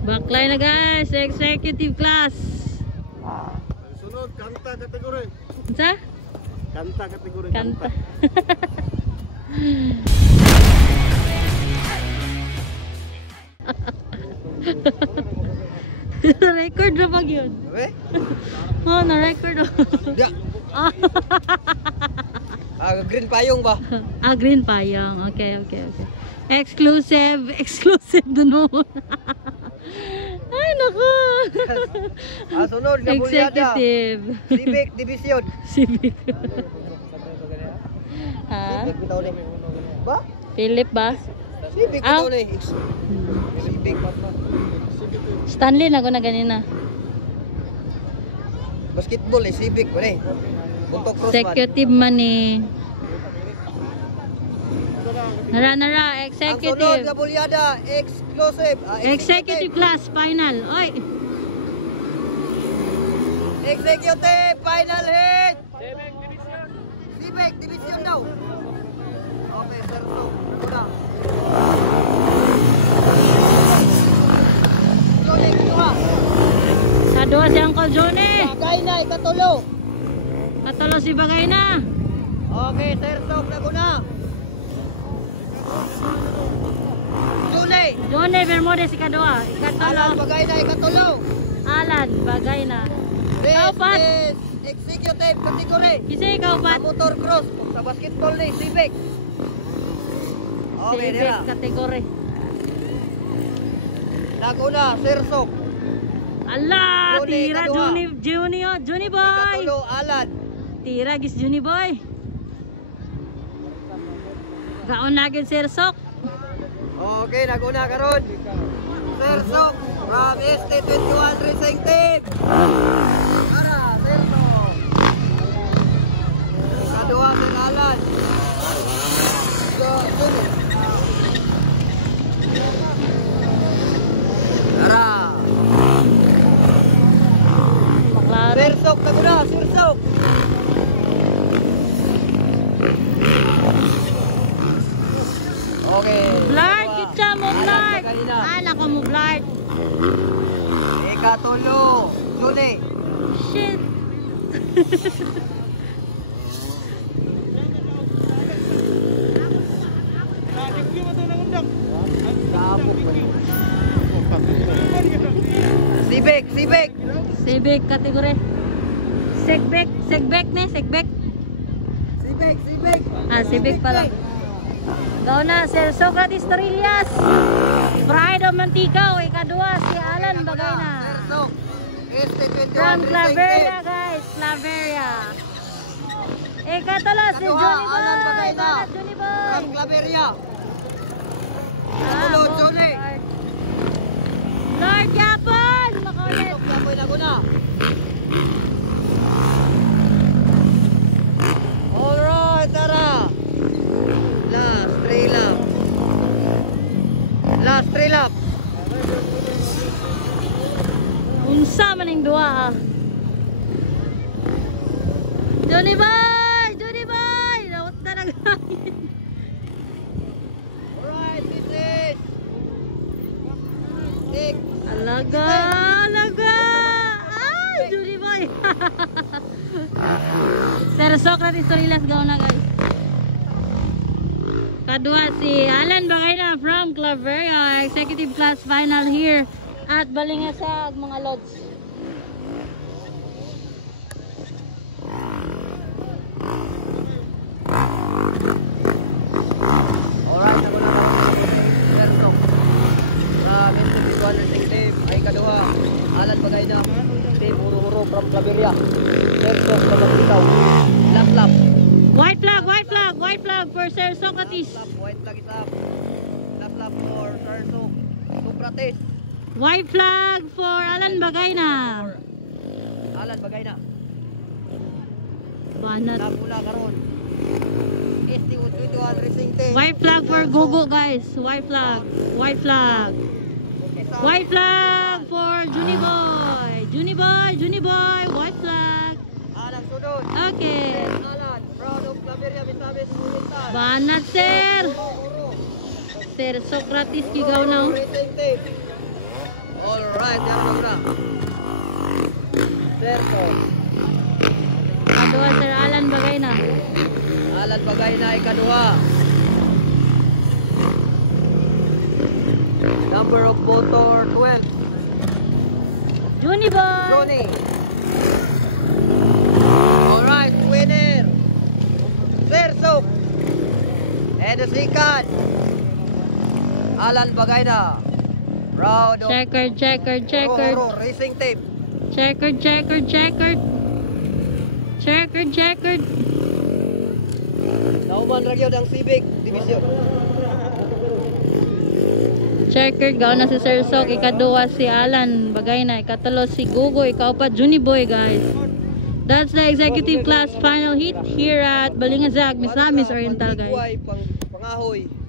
Baklay na guys, executive class. Sunod, kanta kategori. Sa? Kanta kategori. Kanta. Na-record na pag yun. Oh, na-record na. Green payong ba? Green payong. Okay. Exclusive dun mo. Ay, naku. Sunod, Gabulyada. Executive. Civic Division. Civic. Ha? Civic bitaw ni. Ba? Philip ba? Civic bitaw ni. Civic. Stanley na ko na ganina. Basketball Civic ko ni. Buntok cross man. Executive man eh. Nara, Ang sunod, executive. Gabulyada. Exclusive. Executive class, final. Oy! Executive final hit. Civic Division daw. Okay, sir. Una. Johnny, kedua. Sa doa si Uncle Johnny. Bagay na, ikatulo. Katulo si Bagay na. Okay, sir. Sok na guna. Johnny Bermudez si Kadoa. Alan, Ikatulo. bagay na, ikatulo. Alan, Bagay na. Ikaw, Pat. This is executive category. Kisa ikaw, Sa Pat. motor cross. Sa basketball ni, Civic. Okay, Civic dira. kategory. Naguna, Sir Sok. Ala, Johnny, tira Kadoa. Johnny boy. Ikatulo, Alan. Tira gis Johnny boy. Gaon lagi Sir Sok. Okay, naguna karon. Sir Sok from ST21 Racing Team. Ara, Sir Sok. Kadua, Sir Alan. Ara. Baklaro. Sir Sok, naguna, Sir Sok. Okay. Blard, kitsa mo, Blard. Kanina. Ala ko mo, Blard. Ikatulo, Johnny. Shit. Civic. Civic kategory. Segbek ne, Segbek. Civic. Civic pala. Gaon na, Sir Socrates Torillas. Pride of Manticaw. Ikadua, si Alan Bagay na. From Claveria, guys. Claveria. Ikatala, si Johnny Boy. Alan Bagay na. Johnny Boy. From Claveria. Ikatulo, Johnny. Lord Yapon. Makulit. Kapoy Laguna. Alright, tara. Last 3 lap. Unsa man ning duha. Johnny Boy! Nawat na nagangin. Alright, this is 6. Alaga! Ay, Johnny Boy! Sir Socrates Torillas gaon na guys. Kadua si Alan Bagay na from Claveria. Executive class final here at Balingasag mga lods. Alright, ako na Sir Sok. From ST21 Team. Ay kadua. Alan Bagay na. Team Huro from Claveria. Sir Sok na magbitaw. Lap. White flag for Sir Socrates. White flag isa. Lap for Sir Sok. Socrates. White flag for Alan Bagay na. Alan Bagay na. Banat. Napula karon. ST21 Racing Team. White flag for Gogo guys. White flag for Johnny Boy. White flag. Alan sunod. Okay. Alan, proud of Claveria Misamis Militar. Banat Sir. Uro. Sir Socrates kigaw na. Racing Team. Alright, yan na muna. Serso. Ikaduha Sir Alan bagay na. Alan bagay na ikaduha. Number of motor 12. Juni boy. Johnny. Alright, winner. Serso. And the second. Alan bagay na. Round of Checkered, checkered, checkered. Roro racing tape. Checkered, checkered, checkered. Checkered, checkered. Nauman ra gyud ang Civic Division. Checkered, gao na si Sir Sok. Ikaduha si Alan bagay na. Ikatulo si Gugo. Ikaupat Juni boy guys. That's the executive class final heat here at Balingazag, Misamis Oriental guys. Pangahoy.